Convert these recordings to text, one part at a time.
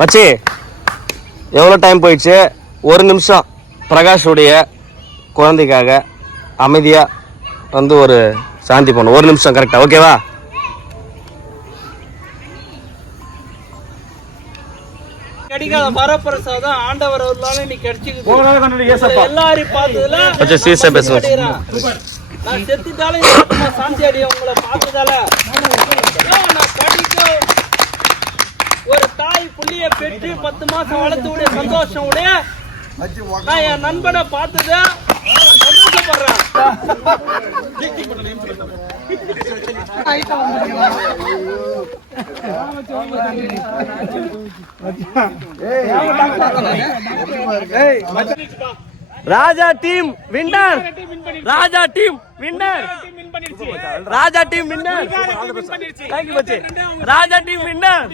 மச்சி எவ்வளோ டைம் போயிடுச்சு? ஒரு நிமிஷம் பிரகாஷுடைய குழந்தைக்காக அமைதியாக வந்து ஒரு சாந்தி பண்ணும். ஒரு நிமிஷம் கரெக்டா? ஓகேவா? கிடைக்காத வரப்பிரசாதம் ஆண்டவர் அருளால நீ கிடைச்சிக்குது. எல்லாரும் பார்த்ததுல நான் செத்துட்டாலும் சாந்தி அடைய உங்களை பார்த்ததால நான் படிக்க ஒரு தாய் புள்ளிய பெற்று 10 மாசம் வளர்த்து உடைய சந்தோஷம் உடைய நான் என் நண்பனை பார்த்தத சந்தோஷப்படுறேன். Raja team winner. Raja team winner. Raja team winner. Thank you மச்சி. Raja team winner.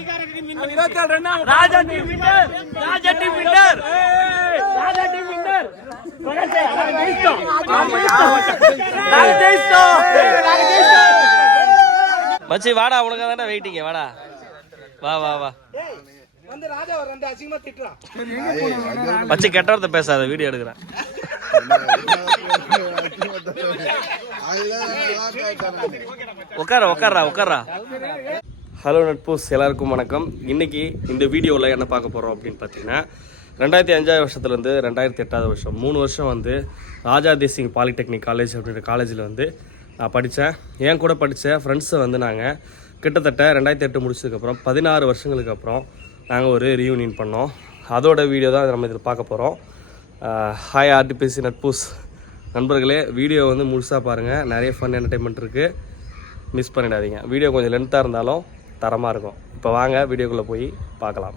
Raja team winner. Raja team winner. Raja team winner. மச்சி வாடா, உனக்கு தானே வெயிட்டிங்க. வாடா, வா வா வா. மச்சி கெட்ட வார்த்தை பேசாத, வீடியோ எடுக்கிறேன். உட்காரா. ஹலோ நட்பூஸ், எல்லாருக்கும் வணக்கம். இன்னைக்கு இந்த வீடியோவில் என்ன பார்க்க போகிறோம் அப்படின்னு பார்த்தீங்கன்னா, 2005 வருஷத்துலேருந்து 2008 வருஷம் 3 வருஷம் வந்து ராஜா தேசிங் பாலிடெக்னிக் காலேஜ் அப்படின்ற காலேஜில் வந்து நான் படித்தேன். என் கூட படித்த ஃப்ரெண்ட்ஸை வந்து நாங்கள் கிட்டத்தட்ட 2008 முடிச்சதுக்கப்புறம் 16 வருஷங்களுக்கு அப்புறம் நாங்கள் ஒரு ரீயூனியன் பண்ணோம். அதோட வீடியோ தான் நம்ம இதில் பார்க்க போகிறோம். ஹாய் ஆர்டிபிசி நட்பூஸ் நண்பர்களே, வீடியோ வந்து முழுசாக பாருங்கள். நிறைய ஃபன் என்டர்டைன்மெண்ட் இருக்குது, மிஸ் பண்ணிடாதீங்க. வீடியோ கொஞ்சம் லென்த்தாக இருந்தாலும் தரமாக இருக்கும். இப்போ வாங்க வீடியோக்குள்ளே போய் பார்க்கலாம்.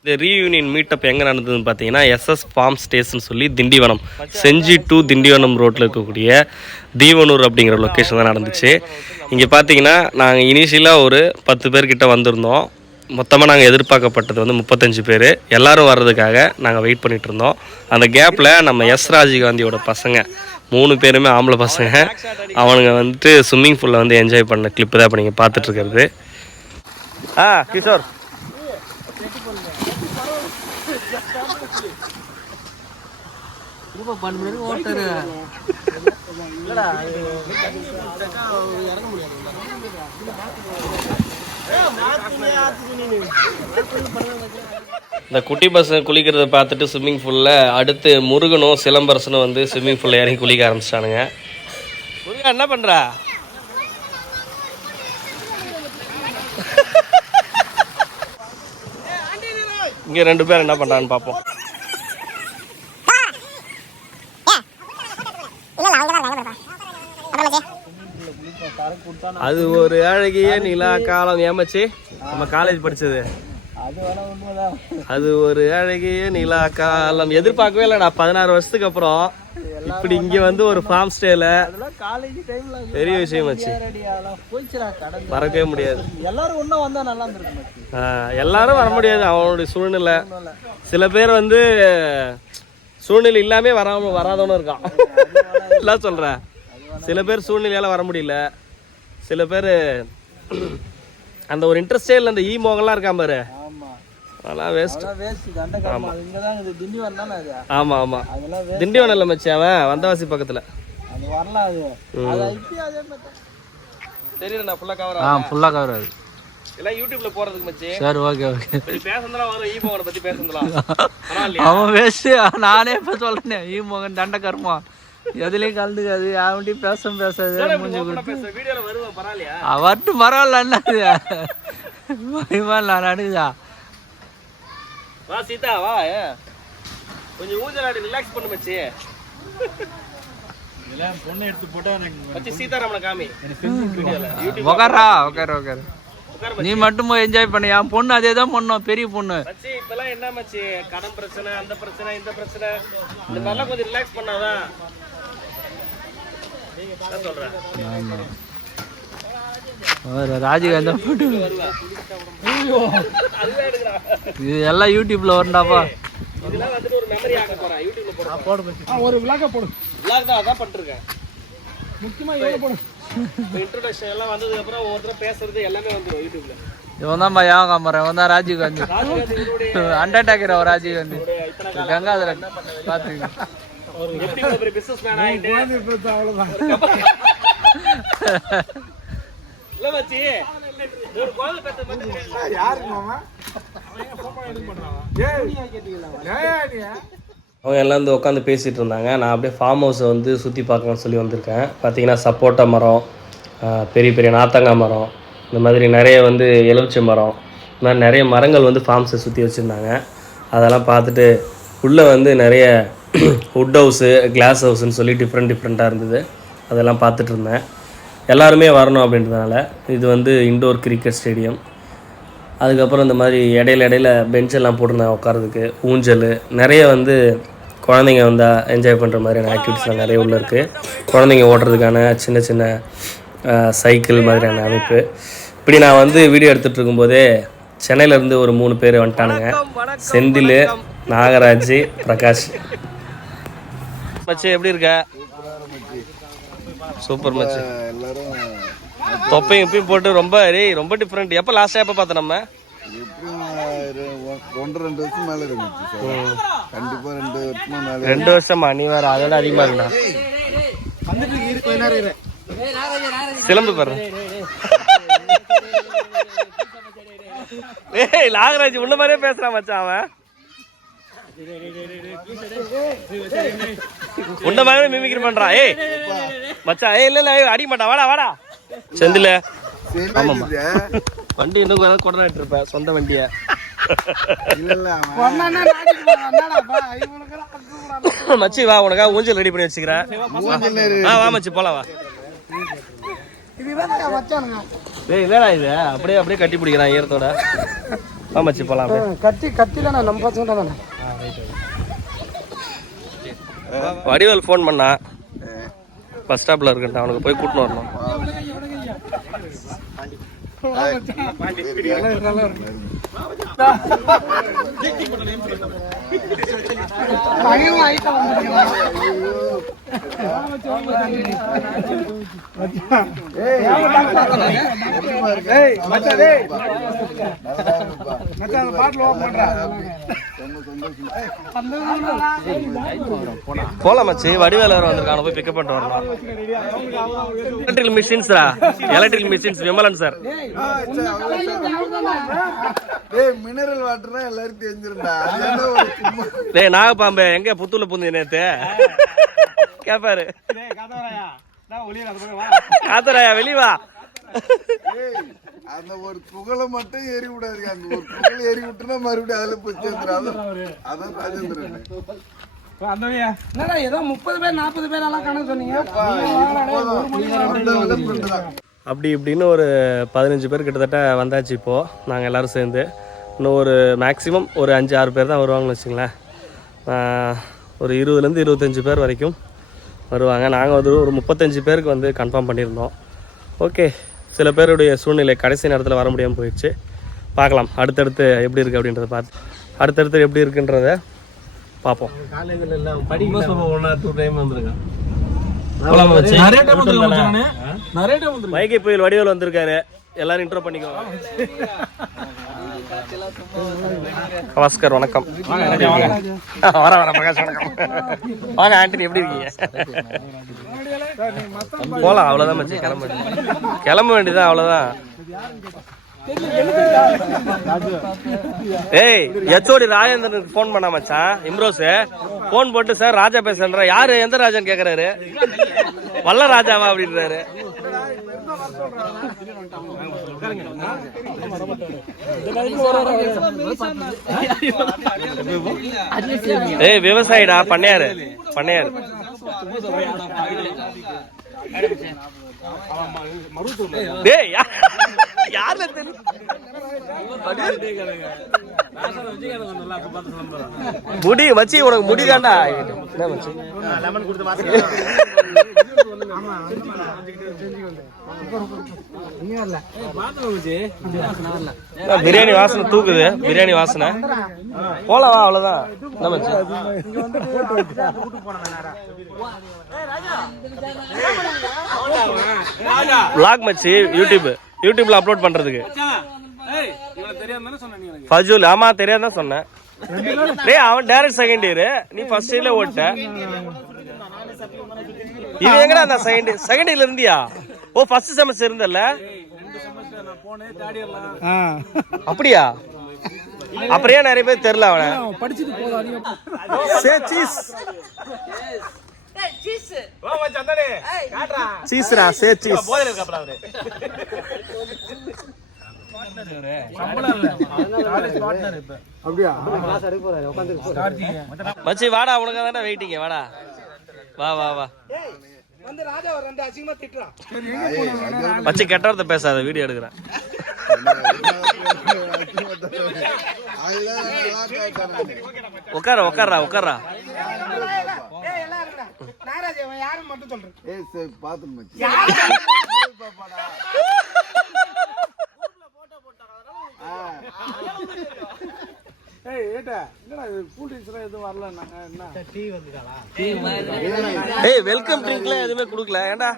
இந்த ரீயூனியன் மீட்டப் எங்கே நடந்ததுன்னு பார்த்தீங்கன்னா, எஸ்எஸ் ஃபார்ம் ஸ்டேஸ்ன்னு சொல்லி திண்டிவனம், செஞ்சி டு திண்டிவனம் ரோட்டில் இருக்கக்கூடிய தீவனூர் அப்படிங்கிற லொக்கேஷன் தான் நடந்துச்சு. இங்கே பார்த்தீங்கன்னா நாங்கள் இனிஷியலாக ஒரு 10 பேர்கிட்ட வந்திருந்தோம். மொத்தமாக நாங்கள் எதிர்பார்க்கப்பட்டது வந்து 35 பேர். எல்லோரும் வர்றதுக்காக நாங்கள் வெயிட் பண்ணிகிட்டு இருந்தோம். அந்த கேப்பில் நம்ம எஸ் ராஜீவ்காந்தியோட பசங்க 3 பேருமே ஆம்பளை பசங்க, அவனுங்க வந்துட்டு ஸ்விம்மிங் பூலில் வந்து என்ஜாய் பண்ண கிளிப்பு தான் இப்போ நீங்கள் பார்த்துட்ருக்கிறது. கிஷோர் இந்த குட்டி பசங்க குளிக்கிறத பார்த்துட்டு ஸ்விம்மிங் பூலில் அடுத்து முருகனும் சிலம்பரசனும் வந்து ஸ்விம்மிங் பூலில் இறங்கி குளிக்க ஆரம்பிச்சிட்டானுங்க. முருகா என்ன பண்ணுறா? இங்கே 2 பேர் என்ன பண்ணுறான்னு பார்ப்போம். அது ஒரு அழகிய நிலா காலம். ஏமாச்சி நம்ம காலேஜ் படிச்சது அது ஒரு அழகிய நிலா காலம். எதிர்பார்க்கவே இல்லைடா, 16 வருஷத்துக்கு அப்புறம் இப்படி இங்க வந்து ஒரு ஃபார்ம் ஸ்டேல பெரிய விஷயம் ஆச்சு. மறக்கவே முடியாது. எல்லாரும் வர முடியாது, அவனுடைய சூழ்நிலை. சில பேர் வந்து சூழ்நிலை இல்லாமே வராதவனும் இருக்கான். எல்லாம் சொல்றேன். சில பேர் சூழ்நிலையால வர முடியல, சில பேர் அந்த ஒரு இன்ட்ரெஸ்டே இல்லை. அந்த ஈமோங்கெல்லாம் இருக்காம பாரு, அதெல்லாம் வேஸ்ட். ஆமா ஆமா, திண்டிவனம் இல்லை மச்சி, அவன் வந்தவாசி பக்கத்துல. தெரியல, ஃபுல்லா கவர் ஆகுது. எல்லாம் யூடியூப்ல போறதுக்கு மச்சி. சரி, ஓகே ஓகே. பேசந்தலாம் வரும். ஈமோகனை பத்தி பேசந்தலாம். அவன் வேஸ்ட். நானே இப்ப சொல்றேன், ஈமோகன் தண்ட கர்மா எதுலயும் கலந்துக்காது. அவன்கிட்ட பேசாது. அவட்டு பரவாயில்ல, என்னது நான் அனுகுதா. வா சீதா, வா கொஞ்சம் ஊஞ்சலாடி ரிலாக்ஸ் பண்ணு மச்சி. பொண்ணு எடுத்து போட்டா மச்சி சீதாராமனை காமி. உட்கார நீ மட்டும் போய் என்ஜாய் பண்ண. என் பொண்ணு அதே தான் பண்ணும், பெரிய பொண்ணு. மச்சி இப்பெல்லாம் என்ன மச்சி, கடன் பிரச்சனை, அந்த பிரச்சனை, இந்த பிரச்சனை, இந்த மாதிரிலாம் கொஞ்சம் ரிலாக்ஸ் பண்ணாதான் சொல்றேன். ராஜீவ்காந்தி இது எல்லாம் யூடியூப்ல வரண்டாப்பா. இதெல்லாம் வந்துட்டு ஒரு மெமரி ஆக போறேன். யூடியூப்ல போடு. ஒரு vlog போடு. vlog தான் அதான் பண்ணிருக்கேன். முக்கியமா ஏல போடு. இன்ட்ரோடக்ஷன் எல்லாம் வந்ததுக்கு அப்புறம் ஒவ்வொருத்தர பேசுறது எல்லாமே வந்துரும் யூடியூப்ல. இவன் தான் யோகா காமரன், இவன் தான் ராஜீவ் காந்தி, அண்டர்டேக்கர் ராஜீவ் காந்தி, கங்காதரன் பாத்துங்க. அவங்க எல்லாம் வந்து உட்காந்து பேசிகிட்டு இருந்தாங்க. நான் அப்படியே ஃபார்ம் ஹவுஸை வந்து சுற்றி பார்க்கணும்னு சொல்லி வந்திருக்கேன். பார்த்தீங்கன்னா சப்போட்டா மரம், பெரிய பெரிய நாத்தங்காய் மரம், இந்த மாதிரி நிறைய வந்து எலுமிச்சை மரம், இந்த மாதிரி நிறைய மரங்கள் வந்து ஃபார்ம்ஸை சுற்றி வச்சுருந்தாங்க. அதெல்லாம் பார்த்துட்டு உள்ளே வந்து நிறைய வுட் ஹவுஸு, கிளாஸ் ஹவுஸுன்னு சொல்லி டிஃப்ரெண்ட்டாக இருந்தது. அதெல்லாம் பார்த்துட்டு இருந்தேன். எல்லாருமே வரணும் அப்படின்றதுனால இது வந்து இண்டோர் கிரிக்கெட் ஸ்டேடியம். அதுக்கப்புறம் இந்த மாதிரி இடையில பெஞ்செல்லாம் போட்டிருந்தாங்க உட்காரதுக்கு, ஊஞ்சல், நிறைய வந்து குழந்தைங்க வந்தால் என்ஜாய் பண்ணுற மாதிரியான ஆக்டிவிட்டிஸ்லாம் நிறைய உள்ளே இருக்குது. குழந்தைங்க ஓடுறதுக்கான சின்ன சின்ன சைக்கிள் மாதிரியான அமைப்பு. இப்படி நான் வந்து வீடியோ எடுத்துகிட்டு இருக்கும்போதே சென்னையிலேருந்து ஒரு 3 பேர் வந்துட்டானுங்க. செந்தில், நாகராஜ், பிரகாஷ். மச்சி எப்படி இருக்க? சூப்பர் மச்சி. தொப்பையும் இப்பயும் போட்டு ரொம்ப டிஃப்ரெண்ட். எப்போ லாஸ்ட்டாக எப்போ பார்த்தோம் நம்ம? 2 வருஷம் மேல இருந்துச்சு. கண்டிப்பா 2 வருஷமா மேல. 2 வருஷமா? நீ வேற அதோட அதிகமா இருந்தா சிலம்பு பாரு. ஏய் நாகராஜ் உன்ன மாதிரியே பேசுறான் மச்சான். அவன் உன்ன மாதிரியே மிமிக்ரி பண்றான். ஏய் மச்சான், ஏய் இல்ல அடிக்க மாட்டான். வாடா செந்தில. ஆமாம்மா, வண்டி இன்னும் கொண்டு வந்துட்டு இருப்ப சொந்த வண்டிய. மச்சி வா, உனக்காக ஊஞ்சல் ரெடி பண்ணி வச்சுக்கிறேன். வா மச்சி போலாம் வா. ஏய் இல்லடா இது அப்படியே கட்டி பிடிக்கிறான் ஈரத்தோட. வா மச்சி போலாம். கத்தில நம்ம பசங்க தானே. வடிவேல் ஃபோன் பண்ணா, பஸ் ஸ்டாப்ல இருக்கேன், அவனுக்கு போய் கூட்டின்னு வரணும். போலாம் மச்சி, வடிவேல வந்திருக்கான போய் பிக்கப் பண்ணிட்டு வரலாம். Electrical machines Vimalan sir. Mineral வாட்டர்னா எல்லாரும் தெரிஞ்சிருந்தா. டேய் நாகப்பாம்பே எங்க புத்தூர்ல பூந்து நேத்து கேப்பாரு. காத்தராயா வெளிய வா. அந்த ஒரு புகழை மட்டும் ஏறி விடாது. அந்த ஒரு புகழ் ஏறி விட்டுனா மறுபடியும் அதுல போய் சேர்ந்துடும். அதான் ராஜேந்திரன். ஏதோ 30 பேர் 40 பேர் எல்லாம் கணக்கு சொன்னீங்க. அப்படி இப்படின்னு ஒரு 15 பேர் கிட்டத்தட்ட வந்தாச்சு. இப்போது நாங்கள் எல்லோரும் சேர்ந்து இன்னும் ஒரு மேக்ஸிமம் ஒரு 5-6 பேர் தான் வருவாங்கன்னு வச்சுங்களேன். ஒரு 20லேருந்து 25 பேர் வரைக்கும் வருவாங்க. நாங்கள் வந்து ஒரு 35 பேருக்கு வந்து கன்ஃபார்ம் பண்ணியிருந்தோம். ஓகே, சில பேருடைய சூழ்நிலை கடைசி நேரத்தில் வர முடியாமல் போயிடுச்சு. பார்க்கலாம் அடுத்தடுத்து எப்படி இருக்குது அப்படின்றத பார்த்து அடுத்தடுத்து எப்படி இருக்குன்றத பார்ப்போம். காலேஜில் எல்லாம் படிக்கும் 1 or 2 டைம் வந்துருக்கேன். மைக்கை புயல் வடிவேல் வந்திருக்காரு. எல்லாரும் இன்ட்ரோ பண்ணிக்கோங்க. கவாஸ்கர் வணக்கம். வர பிரகாஷ் வணக்கம். வாங்க ஆண்டனி, எப்படி இருக்கீங்க? போலாம், அவ்வளவுதான் மச்சி, கிளம்ப வேண்டியதான், அவ்வளவுதான். ஏய் எச்ஓடி ராஜேந்திரனுக்கு போன் பண்ண மச்சான். இம்ரோஸ் போன் போட்டு சார் ராஜா பேசுற. யாரு எந்த ராஜான்னு கேக்குறாரு. வல்ல ராஜாவா அப்படின்றாரு. ஏய் விவசாயிடா, பண்ணையாரு. டேய் யாருல தெரியும் முடி மச்சி, உனக்கு முடிதாண்டா. என்ன மச்சி பிரியாணி வாசனை தூக்குது. பிரியாணி வாசனை போலாம் வா, அவ்வளவுதான். என்ன மச்சி vlog மச்சி யூடியூப்ல அப்லோட் பண்றதுக்கு. ஃபஜூல் ஆமா தெரியாதான் சொன்னேன். டேய் அவன் டைரக்ட் செகண்ட் இயர், நீ ஃபர்ஸ்ட் இயர்ல ஓட்ட. இது எங்கடா அந்த செகண்ட் இயர்ல இருந்தியா? ஓ ஃபர்ஸ்ட் செமஸ்டர் இருந்தல்ல? அப்படியா? அப்புறம் ஏன் நிறைய பேர் தெரியல அவனை படிச்சது போதும். மச்சி வாடா, உனக்கு தானே வெயிட்டிங்க, வாடா வா வா வா. மச்சி கெட்டவரத்தை பேசாத, வீடியோ எடுக்கிறேன். உட்கார உட்காரா உட்காரா. ஏய் வெல்கம் ட்ரிங்க்ல எதுவுமே குடுக்கல. ஏன்டா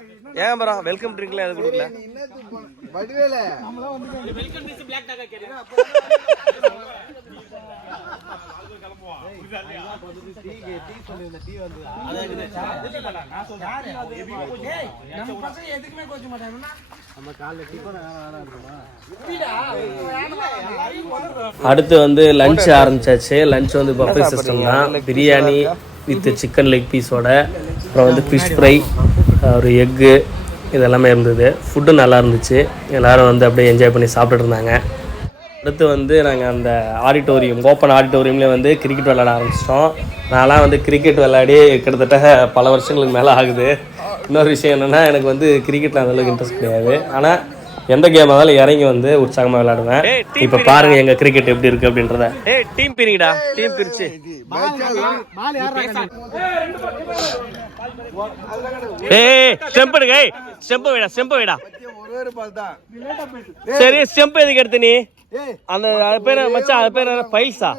ஏன் ப்ரோ வெல்கம் ட்ரிங்க்ல எதுவும் குடுக்கல? அடுத்து வந்து லஞ்ச் ஆரம்பிச்சாச்சு. லஞ்ச் வந்து பஃபே சிஸ்டம் தான். பிரியாணி வித் சிக்கன் லெக் பீஸோட, அப்புறம் வந்து ஃபிஷ் ஃப்ரை, ஒரு எக்கு, இதெல்லாமே இருந்தது. ஃபுட்டு நல்லா இருந்துச்சு. எல்லோரும் வந்து அப்படியே என்ஜாய் பண்ணி சாப்பிட்டுட்டு இருந்தாங்க. அடுத்து வந்து நாங்கள் அந்த ஆடிட்டோரியம், ஓப்பன் ஆடிட்டோரியம்லேயே வந்து கிரிக்கெட் விளையாட ஆரம்பிச்சிட்டோம். நான்லாம் வந்து கிரிக்கெட் விளையாடி கிட்டத்தட்ட பல வருஷங்களுக்கு மேலே ஆகுது. இன்னொரு விஷயம் என்னென்னா, எனக்கு வந்து கிரிக்கெட்டில் அந்தளவுக்கு இன்ட்ரெஸ்ட் கிடையாது. ஆனால் எந்த கேம் ஆனாலும் இறங்கி வந்து உற்சாகமாக விளையாடுவேன். இப்போ பாருங்க எங்கள் கிரிக்கெட் எப்படி இருக்குது அப்படின்றத. டீம் பிரிங்கடா, டீம் பிரிச்சு. ஸ்டெம்பு வைடா, ஸ்டெம்பு வைடா. சரி ஸ்டெம்பு எதுக்கு எடுத்து நீ? அந்த பேர் மச்சான், அது பேர் பைல்ஸா?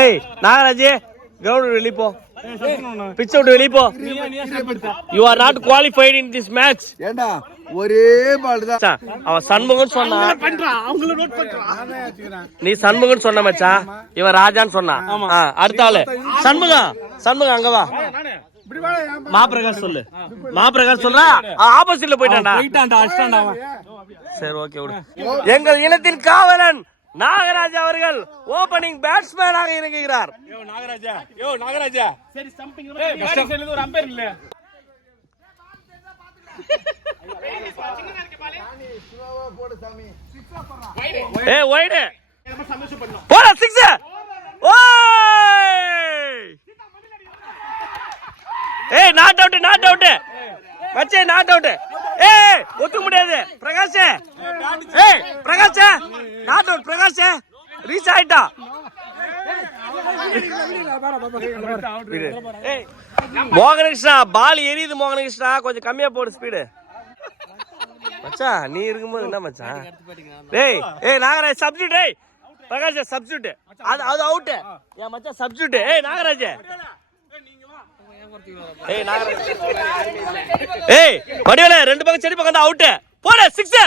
ஏய் நாகராஜ், கிரவுண்ட் வெளிய போ, பிட்ச் அவுட் வெளிய போ. You are not qualified in this match. ஏண்டா ஒரே பால் தான். அவன் சண்முகன் சொன்னா, நீ சண்முகன் சொன்ன மச்சான், இவன் ராஜான்னு சொன்னான். அடுத்த ஆளு சண்முகம். சண்முகம் அங்க வா. மாபிரகாஷ் சொல்லு. மாபிரகாஷ் சொல்றா, ஆப்போசிட்ல போயிட்டான்டா. சரி ஓகே விடு. எங்கள் இனத்தின் காவலன் நாகராஜா அவர்கள் ஓபனிங் பேட்ஸ்மேனாக இறங்குகிறார். நாகராஜா சரி ஸ்டம்பிங் ஒரு அம்பையர் இல்ல. ஏய் வைட் போடா 6. ஓய் ஏய் நாட் அவுட், நாட் அவுட் மச்சே, நாட் அவுட். ஏய் ஒத்து முடியாது பிரகாஷ். ஏய் Prakash not out. Prakash reach ஆயிட்டா. மோகனகிருஷ்ணா பால் எரியுது. மோகனகிருஷ்ணா கொஞ்சம் கம்மியா போடு ஸ்பீடு. மச்சான் நீ இருக்கும்போது என்ன மச்சான்? ஏய் ஏய் நாகராஜ் சப்ஸ்டியூட். ஏய் பிரகாஷ் சப்ஸ்டியூட். அது அவுட். ஏன் மச்சான் சப்ஸ்டியூட். ஏய் நாகராஜ். ஏய் நாகராஜ். ஏய் வடிவேல ரெண்டு பக்கம் செடி பக்கம் அவுட். போடா 6.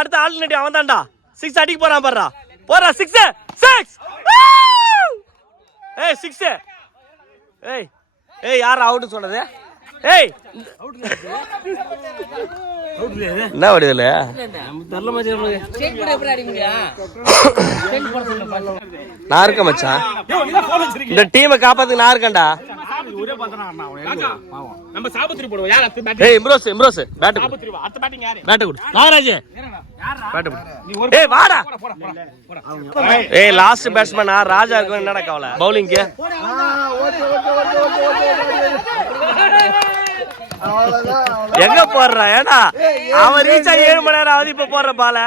அடுத்த ஆல்டர்னேட்டிவ் அவன் தான்டா. 6 அடிக்க போறான் பாருடா. போடா 6. 6. ஏய் 6. ஏய் ஏய் யார் அவுட் சொன்னது? ஏய் என்ன வடிவேல தெரியல மச்சான். நான் இருக்கேன் மச்சான். இந்த டீமை காப்பாத்துக்கு நான் இருக்கேன்டா. ஏய் இம்ரோஸ், இம்ரோஸ் பேட் கொடு. பேட் கொடு நாகராஜ். பேட் கொடு. ஏய் வாடா. ஏய் லாஸ்ட் பேட்ஸ்மேனா ராஜா இருக்கு. என்னடா கவலை பவுலிங்க்கு? எங்க போடுறா? ஏடா அவன் ரீச் ஆகி 7 மணி நேரம் ஆகுது. இப்ப போடுற பால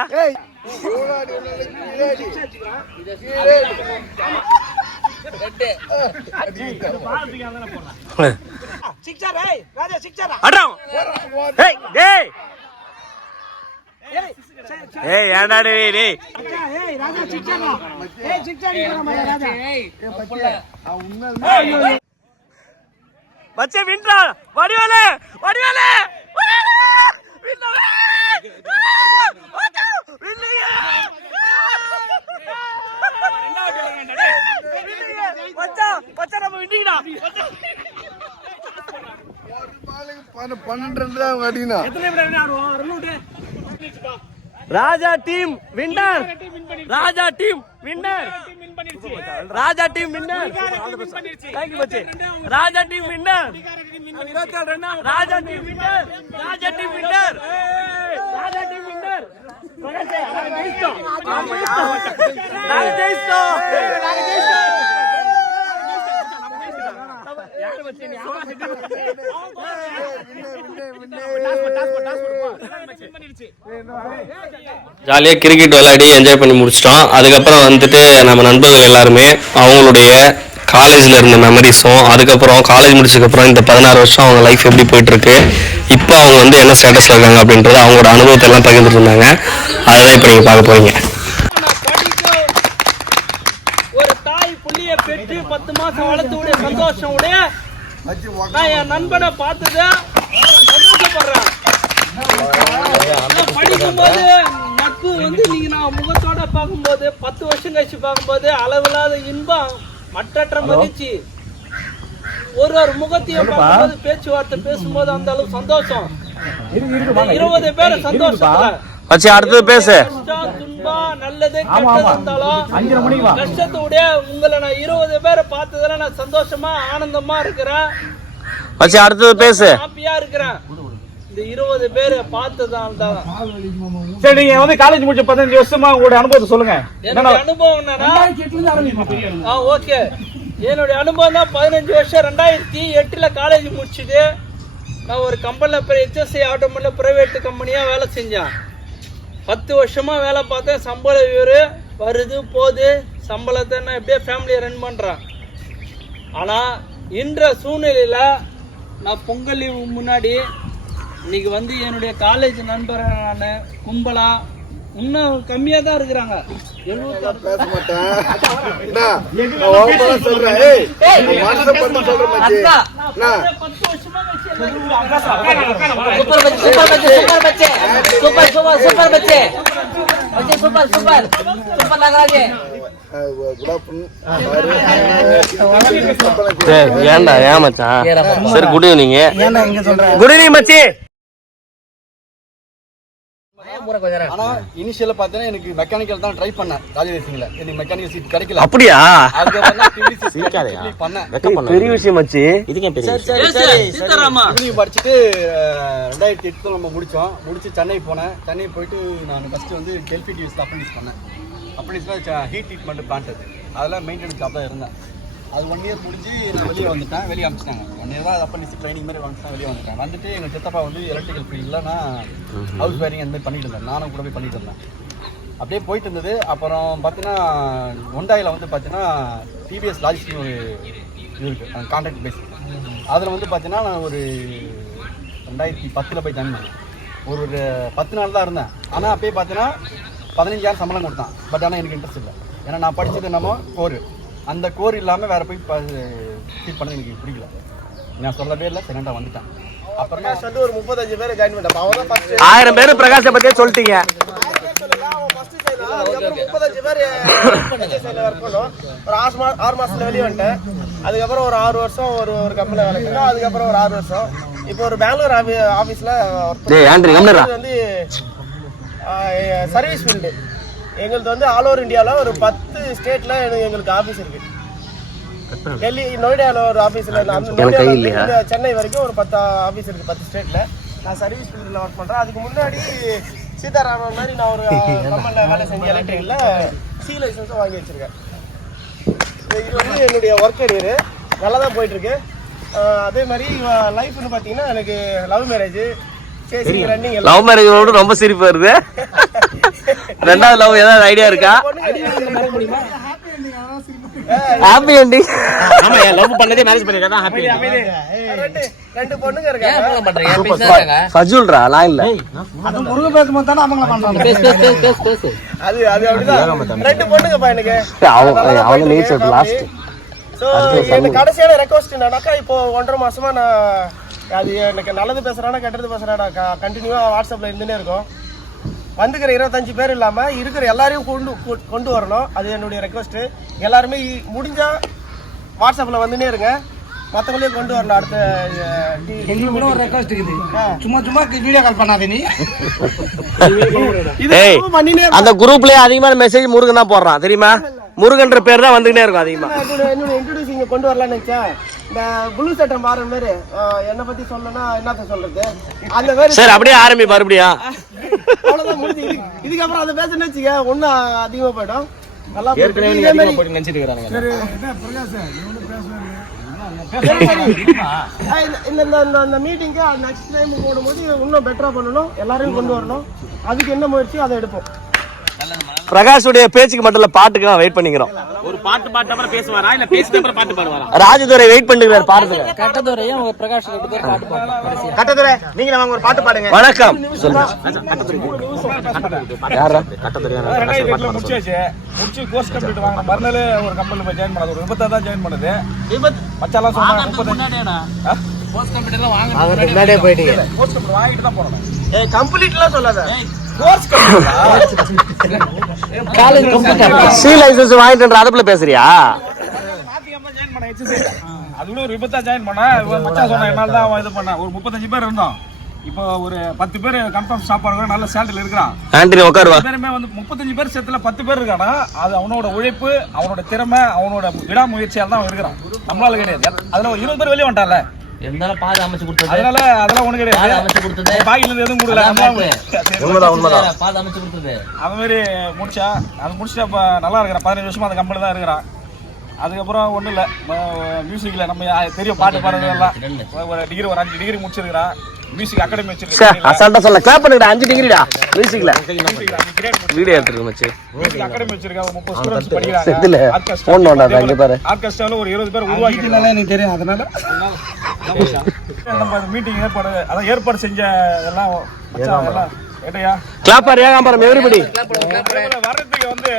ஏண்டா டேய் பச்சை வின்றா. வடிவேலே வடிவேலே ஒரு பாலுக்கு 12 ரன் தான் அடிக்கணும். ராஜா team winner. Raja team winner. Raja team winner. Thank you மச்சி. Raja team winner. Raja team winner. Raja team winner. Raja team winner. நாங்க ஜெயிச்சோம். ஜாலியாக கிரிக்கெட் விளையாடி என்ஜாய் பண்ணி முடிச்சிட்டோம். அதுக்கப்புறம் வந்துட்டு நம்ம நண்பர்கள் எல்லாருமே அவங்களுடைய காலேஜில் இருந்த மெமரிஸும், அதுக்கப்புறம் காலேஜ் முடிச்சதுக்கப்புறம் இந்த 16 வருஷம் அவங்க லைஃப் எப்படி போயிட்டுருக்கு, இப்போ அவங்க வந்து என்ன ஸ்டேட்டஸில் இருக்காங்க அப்படின்றது அவங்களோட அனுபவத்தை எல்லாம் பகிர்ந்துட்டு இருந்தாங்க. அதை தான் இப்போ நீங்கள் பார்க்க போகிறீங்க. ஒரு தாய் புள்ளிய பெற்று 10 மாசம் வளர்த்து சந்தோஷம் உடைய நான் என் நண்பனை பார்த்தது சந்தோஷப்படுறேன். படிக்கும்போது நட்பு வந்து நீங்க நான் முகத்தோட பார்க்கும்போது 10 வருஷம் கழிச்சு பார்க்கும்போது அளவில்லாத இன்பம், மற்றற்ற மகிழ்ச்சி. ஒரு முகத்தையும் பார்க்கும்போது பேச்சுவார்த்தை பேசும்போது அந்த அளவு சந்தோஷம். 20 பேர் சந்தோஷத்துல வச்சு அடுத்தது பேசு. துன்பம் நல்லது கெட்டது இருந்தாலும் கஷ்டத்தோட உங்களை நான் 20 பேரை பார்த்ததுல நான் சந்தோஷமா ஆனந்தமா இருக்கிறேன். வச்சு அடுத்தது பேசு. ஹாப்பியா இருக்கிறேன். இந்த 20 பேரை பார்த்ததால தான். சரி, நீங்க வந்து காலேஜ் முடிச்ச 15 வருஷமா உங்களோட அனுபவத்தை சொல்லுங்க. என்னோட அனுபவம் என்னன்னா ஓகே, என்னுடைய அனுபவம் தான் 15 வருஷம். 2008 காலேஜ் முடிச்சுட்டு நான் ஒரு கம்பெனியில் HSI ஆட்டோமொபைல் பிரைவேட் கம்பெனியா வேலை செஞ்சேன். 10 வருஷமா வேலை பார்த்தேன். சம்பள விவரு வருது போகுது, சம்பளத்தை நான் எப்படியே ஃபேமிலியை ரன் பண்றேன். ஆனா இன்ற சூழ்நிலையில நான் பொங்கல் லீவு முன்னாடி இன்னைக்கு வந்து என்னுடைய காலேஜ் நண்பரான கும்பலா இன்னும் கம்மியா தான் இருக்கிறாங்க. பேச மாட்டேன். நான் ஓப்பனா சொல்றேன். ஏய், மனச பண்ணி சொல்றேன் மச்சி. 10 வருஷமா ஏன்டா ஏன் மச்சான்? சரி, குட் ஈவினிங். குட் ஈவினிங் மச்சி. ஆனா இனிஷியலா பாத்தீங்கன்னா எனக்கு மெக்கானிக்கல் தான் ட்ரை பண்ணேன். ராஜதேசிங்ல எனக்கு மெக்கானிக்கல் சீட் கிடைக்கல. அப்படியா? அதுக்கப்புறம் தான் PVC பண்ணேன். பெரிய விஷயம் மச்சி. இதுக்கு பெரிய சீதாராமா இன்ஜினியரிங் படிச்சுட்டு 2008 நம்ம முடிச்சு சென்னை போனேன். சென்னை போயிட்டு நான் ஃபர்ஸ்ட் வந்து டெல்பி டிவிஸ்ல அப்ரண்டிஸ் பண்ணேன். அப்ரண்டிஸ்ல ஹீட் ட்ரீட்மெண்ட் பிளான்ட் அதெல்லாம் மெயின்டெனன்ஸ் ஜாப் தான் இருந்தேன். அது 1 இயர் முடிஞ்சு நான் வெளியே வந்துட்டேன். வெளியே அனுப்பிச்சிட்டாங்க. 1 இயர் தான் அதை அப்ரண்டிஸ் ட்ரைனிங் மாதிரி வந்துட்டு வெளியே வந்துட்டேன். வந்துட்டு எங்கள் சித்தப்பா வந்து எலக்ட்ரிக்கல் ஃபீல்டில் நான் ஹவுஸ் வயரிங் அந்த மாதிரி பண்ணிட்டு இருந்தேன். நானும் கூட போய் பண்ணிட்டு இருந்தேன். அப்படியே போயிட்டு இருந்தது. அப்புறம் பார்த்தீங்கன்னா ஒண்டாயில் வந்து பார்த்தீங்கன்னா TVS லாஜிஸ்டிக் ஒரு இது இருக்குது, கான்ட்ராக்ட் பேஸ். அதில் வந்து பார்த்தீங்கன்னா நான் ஒரு 2010 போய் ஜாயின் பண்ணேன். ஒரு 10 நாள் தான் இருந்தேன். ஆனால் அப்பயே பார்த்தீங்கன்னா 15,000 சம்பளம் கொடுத்தான். பட் ஆனால் எனக்கு இன்ட்ரெஸ்ட் இல்லை. ஏன்னா நான் படித்தது என்னமோ கோர், அந்த கோர் இல்லாமல் வேறு போய் ஃபீல் பண்ண எனக்கு பிடிக்கல. நான் சொல்லவே இல்லை, செகண்டாக வந்துட்டேன். அப்புறமா சொல்லிட்டு ஒரு 35 பேர் ஜாயின் பண்ணிட்டேன். அவன் தான் ஃபர்ஸ்ட் 1000 பேர் பிரகாஷை பற்றியே சொல்லிட்டீங்க. 35 பேர் ஒர்க் பண்ணோம். ஒரு 6 மாசத்துல வெளியே வந்துட்டேன். அதுக்கப்புறம் ஒரு 6 வருஷம் ஒரு கம்பெனியில் வேலை செஞ்சோம். அதுக்கப்புறம் ஒரு 6 வருஷம் இப்போ ஒரு பெங்களூர் ஆஃபீஸில் வந்து சர்வீஸ் ஃபீல்டு. எங்களுக்கு வந்து ஆல் ஓவர் இந்தியாவில் ஒரு 10 ஸ்டேட்டில் எங்களுக்கு ஆஃபீஸ் இருக்குது. டெல்லி, நொய்டாவில் ஒரு ஆஃபீஸில், சென்னை வரைக்கும் ஒரு 10 ஆஃபீஸ் இருக்குது 10 ஸ்டேட்டில். நான் சர்வீஸ் ஃபீல்டில் ஒர்க் பண்ணுறேன். அதுக்கு முன்னாடி சீதாராமன் மாதிரி நான் ஒரு கம்பெனியில் வேலை செஞ்ச எலக்ட்ரிக்கலில் C லைசன்ஸும் வாங்கி வச்சுருக்கேன். இது வந்து என்னுடைய ஒர்க் கரியரு நல்லா தான் போயிட்டுருக்கு. அதே மாதிரி லைஃப்னு பார்த்தீங்கன்னா எனக்கு லவ் மேரேஜ், ரன்னிங். லவ் மேரேஜோட ரொம்ப சிரிப்பு வருது. ரெண்டாவது லவ் ஏதாவது ஐடியா இருக்கா? Happy ending. ஆமா, லவ் பண்ணதே மேரேஜ் பண்ணிருக்கா தான் ஹாப்பி. ரெண்டு பொண்ணுங்க இருக்காங்க. ஃபஜுல்ரா நான் இல்ல. அது முருக பேசும்போது தான அவங்கள பண்றாங்க. பேசு. அது அப்படிதான். ரெண்டு பொண்ணுங்க பா எனக்கு. அவங்க நேச்சர் லாஸ்ட். சோ எனக்கு கடைசியான ரெக்வெஸ்ட் என்னன்னாக்கா, இப்போ 1.5 மாசமா நான் அது எனக்கு நல்லது பேசுறானா கெட்டது பேசுறானா கண்டினியூவா வாட்ஸ்அப்ல இருந்துட்டே இருக்கும். வந்துக்கிற 25 பேர் இல்லாம இருக்கிற எல்லாரையும் கொண்டு வரணும். அது என்னுடைய ரெக்வஸ்ட். எல்லாருமே முடிஞ்சா வாட்ஸ்அப்ல வந்துனே இருங்க. மற்றவங்களையும் கொண்டு வரலாம். அடுத்த எங்களுக்கு ஒரு ரெக்வஸ்ட் இருக்குது. சும்மா வீடியோ கால் பண்ணாதே நீ. அந்த குரூப்லயே அதிகமான மெசேஜ் முருகன் தான் போடுறான் தெரியுமா? முருகன்ற பேர் தான் வந்துகிட்டே இருக்கும் அதிகமா. என்னோட இன்ட்ரோடியூசிங் கொண்டு வரலாம்னு நினைச்சேன். இந்த ப்ளூ சட்டை மாற மாதிரி என்னை பத்தி சொல்லணும்னா என்னத்த சொல்றது அந்த மாதிரி. சரி அப்படியே ஆரம்பி மறுபடியும். அவ்வளவுதான் முடிஞ்சு. இதுக்கப்புறம் அதை பேசணும்னு வச்சுக்க ஒன்னும் அதிகமா போயிடும். நல்லா நினைச்சிட்டு இருக்காங்க. இந்த மீட்டிங்க்கு நெக்ஸ்ட் டைம் போடும்போது இன்னும் பெட்டரா பண்ணணும். எல்லாரையும் கொண்டு வரணும். அதுக்கு என்ன முயற்சி அதை எடுப்போம். பிரகாஷுடைய பேச்சுக்கு மட்டும் இல்ல, பாட்டுக்கு நான் வெயிட் பண்ணிக்கிறோம். ஒரு பாட்டு பாட்டப்புறம் பேசுவாரா இல்ல பேசிட்டு அப்புறம் பாட்டு பாடுவாரா? ராஜதுரை வெயிட் பண்ணிக்கிறார் பாடுறதுக்கு. கட்டதுரையும் பிரகாஷ் 2 பேர் பாட்டு பாடுறாங்க. கட்டதுரை நீங்க நம்ம ஒரு பாட்டு பாடுங்க. வணக்கம் சொல்லுங்க. யாரா கட்டதுரை? முடிச்சு கோர்ஸ் கம்ப்ளீட் வாங்க மறுநாள் ஒரு கம்பெனில போய் ஜாயின் பண்ணது. ஒரு விபத்தா தான் ஜாயின் பண்ணது. மச்சாலாம் சொன்னாங்க 35 கோர்ஸ் கம்ப்ளீட் எல்லாம் வாங்க முன்னாடியே போயிட்டீங்க. கோர்ஸ் கம்ப்ளீட் வாங்கிட்டு தான் போறோம். ஏய் கம்ப்ளீட்லாம் சொல்லாத. கோர்ஸ் காலேஜ் சி லைசென்ஸ் வாங்கிட்டு அதுல பேசுறியா? ஜாயின் பண்ண எக்ஸசைஸ் அது கூட ஒரு விபத்தா ஜாயின் பண்ண. மச்சான் சொன்ன என்னால தான் இது பண்ண. ஒரு 35 பேர் இருந்தோம். இப்போ ஒரு 10 பேர் கன்ஃபார்ம் ஸ்டாப் ஆகுற நல்ல சேலரில இருக்கான். ஆண்டனி உட்காருவா. பேருமே வந்து 35 பேர் சேர்த்துல 10 பேர் இருக்கானா. அது அவனோட உழைப்பு, அவனோட திறமை, அவனோட விடாமுயற்சியால தான் இருக்கிறான். நம்மளால கிடையாது. அதுல 20 பேர் வெளியே வந்துட்டான்ல. இருந்தாலும் பாதை அமைச்சு கொடுத்தது. அதனால அதெல்லாம் ஒண்ணு கிடையாது. அமைச்சு கொடுத்தது. பாயில இருந்து எதுவும் கொடுக்கல. உண்மைதான். பாதை அமைச்சு கொடுத்தது. அந்த மாதிரி முடிச்சா அது முடிச்சுட்டு அப்ப நல்லா இருக்கிறான். 15 வருஷமா அந்த கம்பெனி தான் இருக்கிறான். அதுக்கப்புறம் ஒன்றும் இல்லை, மியூசிக்கில் நம்ம தெரியும் பாட்டு பாடுறதெல்லாம். ஒரு டிகிரி ஒரு 5 டிகிரி முடிச்சிருக்கிறான். மியூசிக் அகாடமி வச்சிருக்கேன். அசால்ட்டா சொல்ல கிளாப் பண்ணுடா. 5 டிகிரிடா மியூசிக்ல. வீடியோ எடுத்துருக்கு மச்சி. மியூசிக் அகாடமி வச்சிருக்கேன். 30 ஸ்டூடண்ட்ஸ் படிக்கிறாங்க. ஆர்கெஸ்ட்ரா போன் நோண்டா இங்க பாரு. ஆர்கெஸ்ட்ரால ஒரு 20 பேர் உருவாக்கிட்டனால எனக்கு தெரியும். அதனால நம்ம மீட்டிங் ஏற்பாடு செஞ்ச எல்லாம் ஏட்டையா கிளாப்பர் ஏகாம்பரம் எவரிபடி வர்றதுக்கு வந்து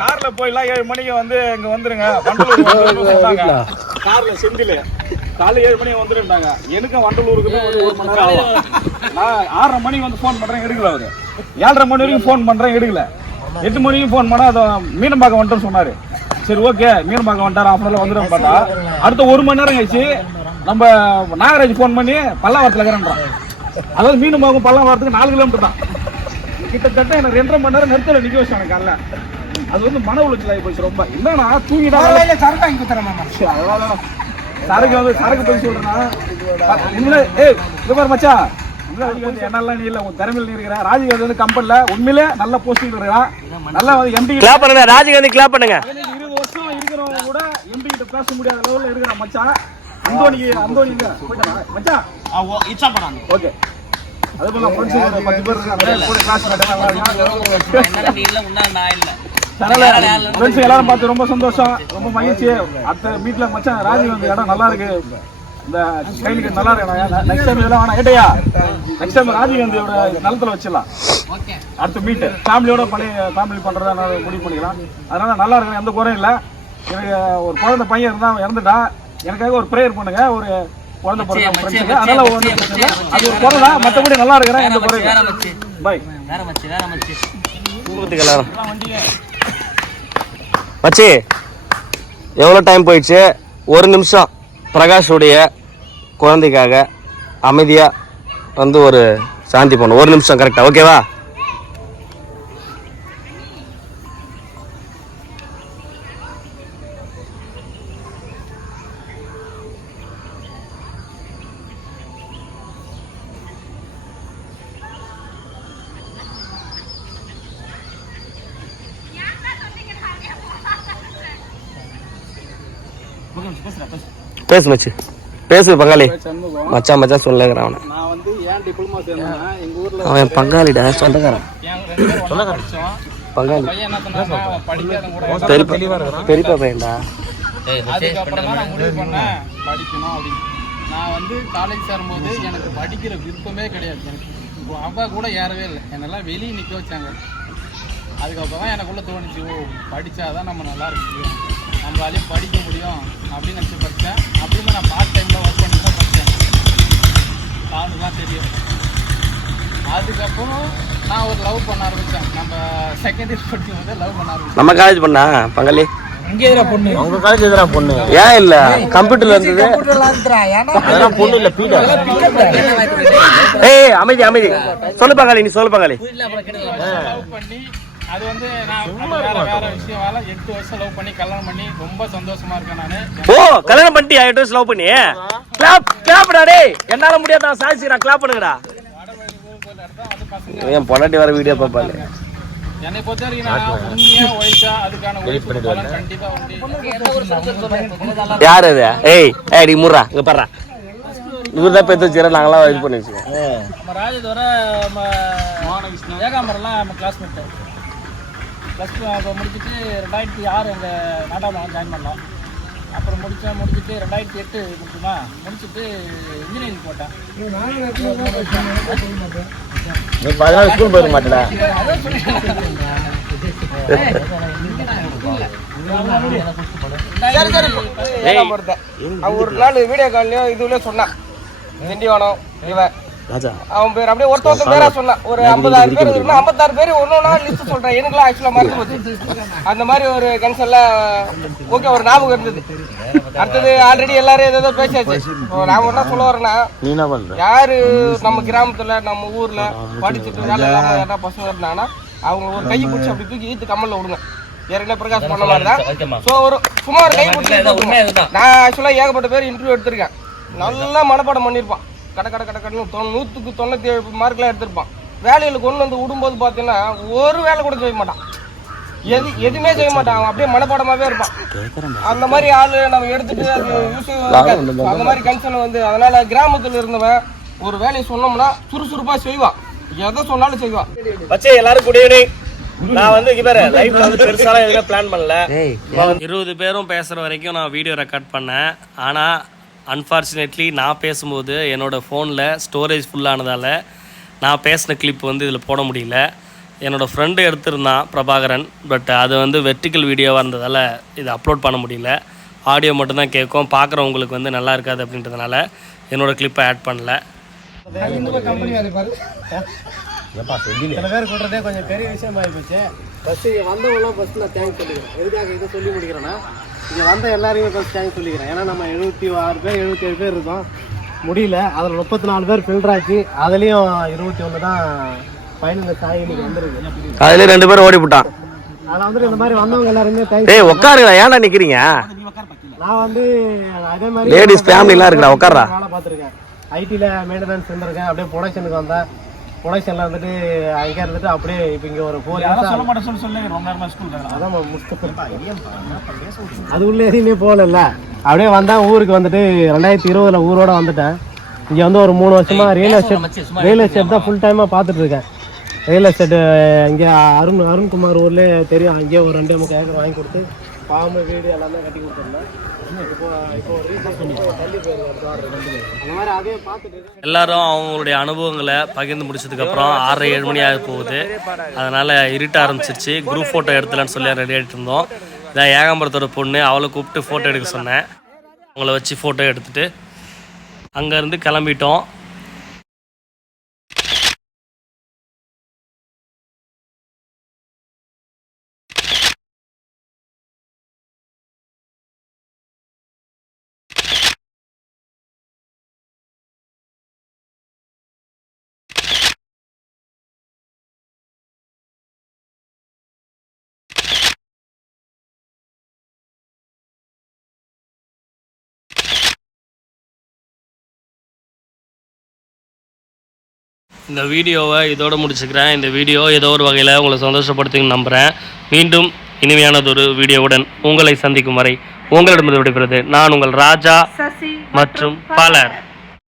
கார்ல போயிலாம் 7 மணிக்கு வந்து இங்க வந்துருங்க. வண்டலூர் சொன்னாங்க. கார்ல செந்தில் காலை 7 மணிக்கு வந்துருந்தாங்க. எனக்கும் வண்டலூருக்கு ஒரு மணி நேரம் ஆகும். நான் 6:30 மணிக்கு வந்து ஃபோன் பண்றேன், எடுக்கல. அவரு 7:30 மணி வரைக்கும் ஃபோன் பண்றேன், எடுக்கல. 8 மணிக்கு ஃபோன் பண்ணா அதை மீனம்பாக்கம் வந்துட்டோம்னு சொன்னாரு. சரி ஓகே மீனம்பாக்கம் வந்துட்டாரு, அப்புறம் வந்துடும் பார்த்தா அடுத்த 1 மணி நேரம் கழிச்சு நம்ம நாகராஜ் ஃபோன் பண்ணி பல்லாவரத்தில் இருக்கிறேன்றான். அதாவது மீனம்பாக்கம் பல்லாவரத்துக்கு 4 கிலோமீட்டர் தான். கிட்டத்தட்ட எனக்கு 2.5 மணி நேரம் நிறுத்தல நிக்க வச்சாங்க காலைல. அது வந்து மன உளைச்சல் ஆகி போச்சு ரொம்ப. என்னன்னா தூங்கிட்டா சரக்கு வாங்கி கொடுத்துறேன். சரக்கு வந்து சரக்கு போய் சொல்றேன்னா இது மச்சா என்னெல்லாம் நீ இல்ல உன் திறமையில நீ இருக்கிற. ராஜீவ்காந்தி வந்து கம்பெனில உண்மையிலே நல்ல போஸ்டிங் இருக்கிறான். நல்லா வந்து எம்பி கிளாப் பண்ணுங்க. ராஜீவ்காந்தி கிளாப் பண்ணுங்க. 20 வருஷம் இருக்கிறவங்க கூட எம்பி கிட்ட பேச முடியாத லெவல்ல இருக்கிறான் மச்சான். அந்தோனி மச்சான் இட்ஸா பண்ணாங்க. ஓகே அதே போல ஃப்ரெண்ட்ஸ் 10 பேர் இருக்காங்க. கூட கிளாஸ் நடத்துறாங்க. நீ இல்ல உன்ன நான் இல்ல. ஃப்ரெண்ட்ஸ் எல்லாரும் பார்த்து ரொம்ப சந்தோஷம், ரொம்ப மகிழ்ச்சி. அடுத்த மீட்ல மச்சான் ராஜீவ் வந்து இடம் நல்லா இருக்கு. இந்த கைலுக்கு நல்லா இருக்கு. நெக்ஸ்ட் டைம் இதெல்லாம் வேணாம் ஏட்டையா. நெக்ஸ்ட் டைம் ராஜீவ் காந்தியோட நிலத்துல வச்சிடலாம். அடுத்த மீட் ஃபேமிலியோட ஃபேமிலி பண்றதா முடிவு பண்ணிக்கலாம். அதனால நல்லா இருக்கு, எந்த குறையும் இல்லை. எனக்கு ஒரு குழந்தை பையன் இருந்தா இறந்துட்டான். எனக்காக ஒரு ப்ரேயர் பண்ணுங்க. ஒரு குழந்தை பிறந்த அதனால அது ஒரு குறை தான். மற்றபடி நல்லா இருக்கிறேன், எந்த குறையும். பை மச்சி எவ்வளோ டைம் போயிடுச்சு? 1 நிமிஷம் பிரகாஷுடைய குழந்தைக்காக அமைதியாக வந்து ஒரு சாந்தி பண்ணும். 1 நிமிஷம் கரெக்டா? ஓகேவா? பேசு மச்சி, பேசு பங்காளி. மச்சான் மச்சான் சொல்லுங்கிறான் அவனை. நான் வந்து ஏன் டிப்ளமா சேர்ந்தேன்னா எங்க ஊர்ல அவன் பங்காளிடா, சொந்தக்காரன் பங்காளி. பெரியப்பா பையன்டா. அதுக்கப்புறம் தான் நான் முடிவு பண்ணேன் படிக்கணும் அப்படின்னு. நான் வந்து காலேஜ் சேரும்போது எனக்கு படிக்கிற விருப்பமே கிடையாது. எனக்கு அப்பா கூட ஏறவே இல்லை, என்னெல்லாம் வெளியே நிற்க வச்சாங்க. அதுக்கப்புறம் தான் எனக்குள்ளே தோணுச்சு, ஓ படித்தாதான் நம்ம நல்லா இருக்க முடியும், நம்மளாலையும் படிக்க முடியும் அப்படின்னு நினச்சி படித்தேன். அப்படின்னு நான் பார்ட் டைமில் ஒர்க் பண்ணி தான் படித்தேன். அவனுக்குலாம் தெரியும். அதுக்கப்புறம் நான் ஒரு லவ் பண்ண ஆரம்பித்தேன். நம்ம செகண்ட் இயர் படிக்கும் போது லவ் பண்ண ஆரம்பித்தேன். நம்ம காலேஜ் பண்ணா பங்காளி இங்கே எதிரா பொண்ணு உங்க காலேஜ் எதிரா பொண்ணு ஏன் இல்ல கம்ப்யூட்டர்ல இருந்தது அதெல்லாம் பொண்ணு இல்ல பீடா. ஏய் அமைதி அமைதி சொல்லு பங்காளி நீ சொல்லு பங்காளி. லவ் பண்ணி அது வந்து நான் வேற விஷயம் 8 வருஷம் லவ் பண்ணி கல்யாணம் பண்ணி ரொம்ப சந்தோஷமா இருக்கேன் நானு. ஓ கல்யாணம் பண்ணிட்டியா 8 வருஷம் லவ் பண்ணி? கிளாப்டா டேய் என்னால முடியாது நான் சாதிச்சுறேன் கிளாப் பண்ணுங்கடா. ஏன் பொண்டாட்டி வர வீடியோ பாப்பாங்க. என்னை பொறுத்த வரைக்கும் நான் உண்மையா ஒழிச்சா அதுக்கான உழைப்பு பலன் கண்டிப்பா உண்டு. யார் அது? ஏய் ஏடி முறா இங்க பாறா. இவர் தான் பேத்து வச்சுற நாங்கலாம் இது பண்ணி வச்சுங்க. நம்ம ராஜதோர ஏகாம்பரம்லாம் நம்ம கிளாஸ்மேட். ப்ளஸ் டூ முடிச்சுட்டு 2006 எங்கள் நாட்டாவில் ஜாயின் பண்ணோம். அப்புறம் முடிச்சுட்டு 2008 முடிச்சுமா முடிச்சுட்டு இன்ஜினியரிங் போட்டேன். நீ 14 ஸ்கூல் போயிருக்க மாட்டடா. ஒரு நாள் வீடியோ கால்லையும் இதுலயும் சொன்னான் திண்டிவனம் இவன் அவன் பேர் அப்படியே ஒருத்த பேரா சொன்னான். ஒரு 56 பேர் இருக்குன்னா 56 பேர் ஒன்னொன்னா லிஸ்ட் சொல்றேன். எனக்குலாம் ஆக்சுவலா மறந்து போச்சு. அந்த மாதிரி ஒரு கன்சல்ல ஓகே ஒரு ஞாபகம் இருந்தது. அடுத்தது ஆல்ரெடி எல்லாரும் ஏதோ பேசியாச்சு. நான் என்ன சொல்ல வரேன்னா யாரு நம்ம கிராமத்துல நம்ம ஊர்ல படிச்சுட்டு வேலை இல்லாம யாரா பசங்க இருந்தாங்கன்னா அவங்க ஒரு கையை பிடிச்சி அப்படி தூக்கி ஈத்து கம்மல்ல விடுங்க. ஏற்கனவே பிரகாஷ் பண்ண மாதிரி தான். ஸோ ஒரு சும்மா ஒரு கை பிடிச்சி நான் ஆக்சுவலா ஏகப்பட்ட பேர் இன்டர்வியூ எடுத்திருக்கேன். நல்லா மனப்பாடம் பண்ணியிருப்பான். கடன்னு 100க்கு 97 மார்க்லாம் எடுத்திருப்பான். வேலையில கொண்டு வந்து விடும்போது பார்த்தீங்கன்னா ஒரு வேலை கூட செய்ய மாட்டான். எதுவுமே செய்ய மாட்டான். அவன் அப்படியே மனப்பாடமாவே இருப்பான். அந்த மாதிரி ஆளு நம்ம எடுத்துட்டு அது யூஸ் அந்த மாதிரி கன்சர்ன் வந்து அதனால கிராமத்துல இருந்தவன் ஒரு வேலையை சொன்னோம்னா சுறுசுறுப்பா செய்வான். எதை சொன்னாலும் செய்வான். வச்சே எல்லாரும் குட் ஈவினிங். நான் வந்து இங்க பாரு லைஃப்ல வந்து பெருசாலாம் எதுவும் பிளான் பண்ணல. 20 பேரும் பேசுற வரைக்கும் நான் வீடியோ ரெக்கார்ட் பண்ணேன். ஆனா அன்ஃபார்ச்சுனேட்லி நான் பேசும்போது என்னோடய ஃபோனில் ஸ்டோரேஜ் ஃபுல்லானதால் நான் பேசின கிளிப் வந்து இதில் போட முடியல. என்னோடய ஃப்ரெண்டு எடுத்திருந்தான் பிரபாகரன். பட் அது வந்து வெர்டிக்கல் வீடியோவாக இருந்ததால் இதை அப்லோட் பண்ண முடியல. ஆடியோ மட்டும்தான் கேட்கும். பார்க்குறவங்களுக்கு வந்து நல்லா இருக்காது அப்படின்றதுனால என்னோடய கிளிப்பை ஆட் பண்ணல. சில பேர் கூட்டுறதே கொஞ்சம் பெரிய விஷயமா போச்சு. ஃபஸ்ட்டு இங்கே வந்தவங்களாம் ஃபஸ்ட்டு நான் தேங்க்ஸ் சொல்லிக்கிறேன். எதுக்காக இதை சொல்லி முடிக்கிறேன்னா இங்கே வந்த எல்லாரையுமே ஃபஸ்ட் தேங்க்ஸ் சொல்லிக்கிறேன். ஏன்னா நம்ம 76 பேர் 77 பேர் இருக்கோம் முடியல. அதில் 34 பேர் ஃபில்டர் ஆச்சு. அதுலேயும் 21 தான் ஃபைனல் சாய் இன்னைக்கு வந்துருக்கு. அதுலேயே 2 பேர் ஓடி போட்டான். அதில் வந்துட்டு இந்த மாதிரி வந்தவங்க எல்லாருமே தேங்க்ஸ். ஏய் உட்காருங்க ஏன்டா நிற்கிறீங்க? நான் வந்து அதே மாதிரி லேடிஸ் ஃபேமிலிலாம் இருக்குடா உட்காரா. வேலை பார்த்துருக்கேன். ஐடியில் மெயின்டெனன்ஸ் இருந்திருக்கேன். அப்படியே ப்ரொடக்ஷனுக்கு வந்தேன். ப்ரொடக்ஷனில் வந்துட்டு அங்கே இருந்துட்டு அப்படியே இப்போ இங்கே ஒரு 4 இயர்ஸ் சொல்ல மாட்டேன் சொல்லி ரொம்ப நேரமா ஸ்கூல் அதான் அது உள்ள எதுவுமே போகல. அப்படியே வந்தேன் ஊருக்கு வந்துட்டு 2020 ஊரோட வந்துட்டேன். இங்கே வந்து ஒரு 3 வருஷமா ரியல் எஸ்டேட் தான் ஃபுல் டைமாக பார்த்துட்டு இருக்கேன். ரியல் எஸ்டேட்டு இங்கே அருண்குமார் ஊர்லேயே தெரியும். அங்கேயே ஒரு 2.3 ஏக்கர் வாங்கி கொடுத்து பாம்பு வீடு எல்லாமே கட்டி கொடுத்துருந்தேன். எல்லாரும் அவங்களுடைய அனுபவங்களை பகிர்ந்து முடிச்சதுக்கப்புறம் 6:30-7 மணி ஆக போகுது. அதனால் இருட்ட ஆரம்பிச்சிருச்சு. குரூப் ஃபோட்டோ எடுத்துலான்னு சொல்லி ரெடி ஆகிட்டு இருந்தோம். இதான் ஏகாம்பரத்தோட பொண்ணு. அவளை கூப்பிட்டு ஃபோட்டோ எடுக்க சொன்னேன். அவங்கள வச்சு ஃபோட்டோ எடுத்துகிட்டு அங்கேருந்து கிளம்பிட்டோம். இந்த வீடியோவை இதோடு முடிச்சுக்கிறேன். இந்த வீடியோ ஏதோ ஒரு வகையில் உங்களை சந்தோஷப்படுத்துன்னு நம்புகிறேன். மீண்டும் இனிமையானதொரு வீடியோவுடன் உங்களை சந்திக்கும் வரை உங்களிடமிருந்து விடைபெறுவது நான் உங்கள் ராஜா மற்றும் பலர்.